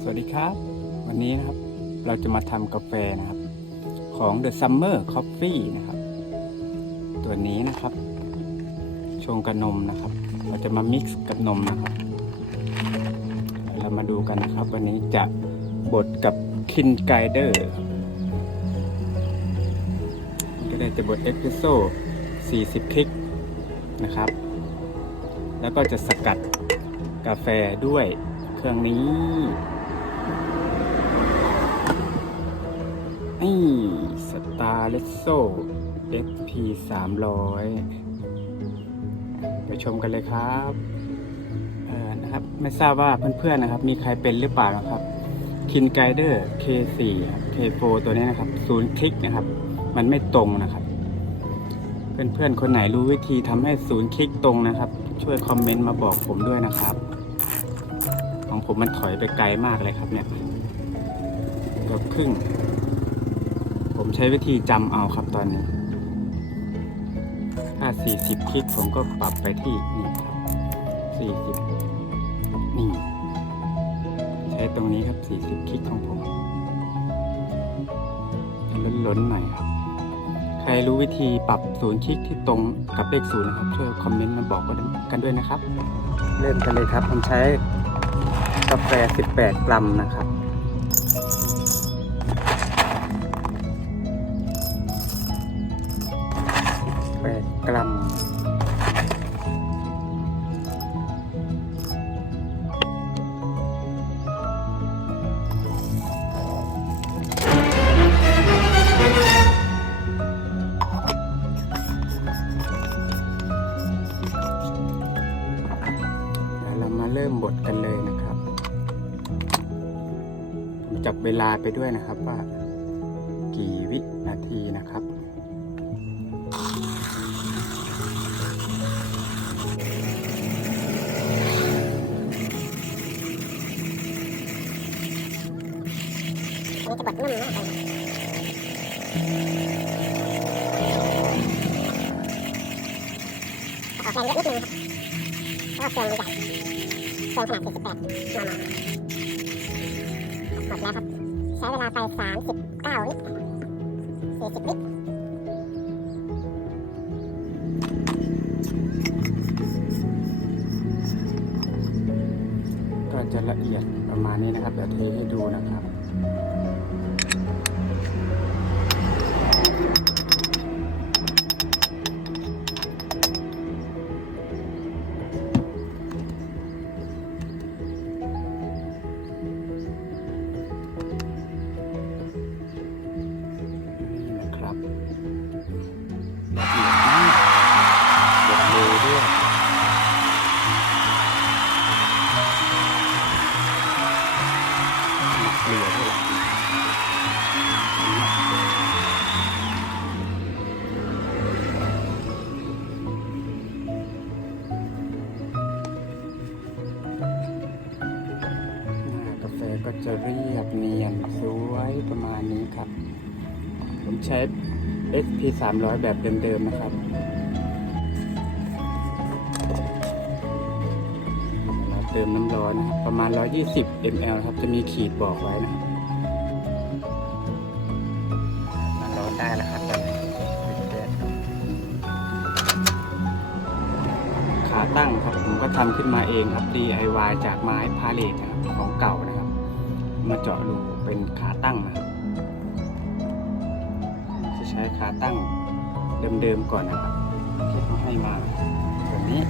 สวัสดีครับ วันนี้นะครับเราจะมาทำกาแฟนะครับ ของ The Summer Coffee นะครับ ตัวนี้นะครับ ชงกับนมนะครับ เราจะมา mix กับนมนะครับ เรามาดูกันนะครับ วันนี้จะบดกับ Kin Guider ก็ได้จะบดเอสเ e รสโซ่40 คลิกนะครับ แล้วก็จะสกัดกาแฟด้วยเครื่องนี้นี่สตาร์เลสโซ SP 300ไปชมกันเลยครับเออนะครับ ไม่ทราบว่าเพื่อนๆนะครับ มีใครเป็นหรือเปล่านะครับคินไกเดอร์ K4 K4 ตัวนี้นะครับศูนย์คลิกนะครับ มันไม่ตรงนะครับ เพื่อนๆคนไหนรู้วิธีทำให้ศูนย์คลิกตรงนะครับ ช่วยคอมเมนต์มาบอกผมด้วยนะครับ ของผมมันถอยไปไกลมากเลยครับเนี่ยเกือบครึ่ง ผมใช้วิธีจำเอาครับตอนนี้ ถ้า 40 คลิกผมก็ปรับไปที่นี่ครับ40 นี่ ใช้ตรงนี้ครับ 40 คลิกของผมล้นๆหน่อยครับ ครรู้วิธีปรับศูนย์คลิกที่ตรงกับเลขศูนย์นะครับ ช่วยคอมเมนต์มาบอกกันด้วยนะครับ เริ่มกันเลยครับ ผมใช้กาแฟ 18 กรัมนะครับ8กรัม เวลาไปด้วยนะครับว่ากี่วินาทีนะครับอันนี้จะบดนุ่มมากเลยออกแรงเยอะนิดนึงครับเพราะว่าเครื่องมันใหญ่เครื่องขนาด48มมหมดแล้วครับ ใช้เวลาไป 39 วิ40 วิก็จะละเอียดประมาณนี้นะครับ เดี๋ยวเทให้ดูนะครับ ประมาณนี้ครับ ผมใช้ SP 300 แบบเดิมๆนะครับเราเติมน้ำร้อนนะครับประมาณ 120 ml ครับ จะมีขีดบอกไว้นะน้ำร้อนได้แล้วครับตอนนี้ปิดแก๊สครับขาตั้งครับผมก็ทำขึ้นมาเองครับ DIY จากไม้พาเลทนะครับของเก่านะครับ มาเจาะรู เป็นขาตั้งนะครับจะใช้ขาตั้งเดิมๆก่อนนะครับที่เขาให้มาแบบนี้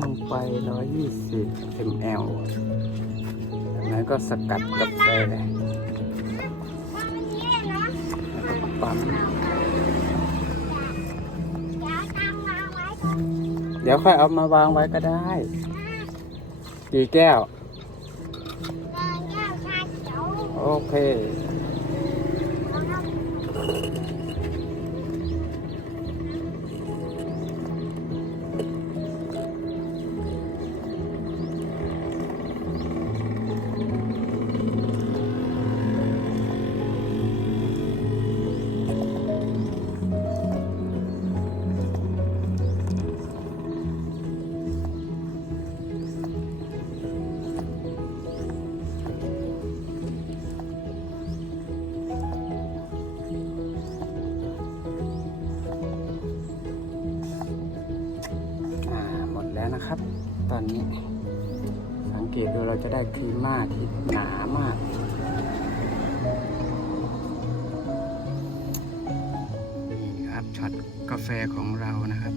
น้ำร้อนลงไป 120 ml จากนั้นก็สกัดกาแฟแล้วก็ปั๊มเดี๋ยวค่อยเอามาวางไว้ก็ได้กี่แก้วแก้วชาโอเค นะครับ ตอนนี้ สังเกตดูเราจะได้ครีมมาที่หนามาก นี่ครับช็อตกาแฟของเรานะครับ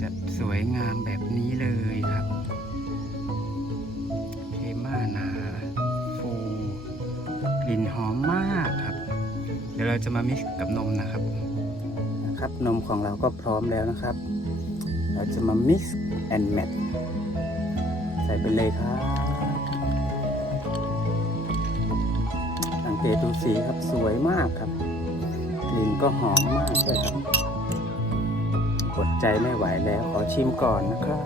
จะสวยงามแบบนี้เลยครับครีมมาหนาฟูกลิ่นหอมมากครับ เดี๋ยวเราจะมามิกซ์กับนมนะครับนะครับ นมของเราก็พร้อมแล้วนะครับ เราจะมา mix and match ใส่ไปเลยครับสังเกตดูสีครับสวยมากครับกลิ่นก็หอมมากเลยครับอดใจไม่ไหวแล้วขอชิมก่อนนะครับ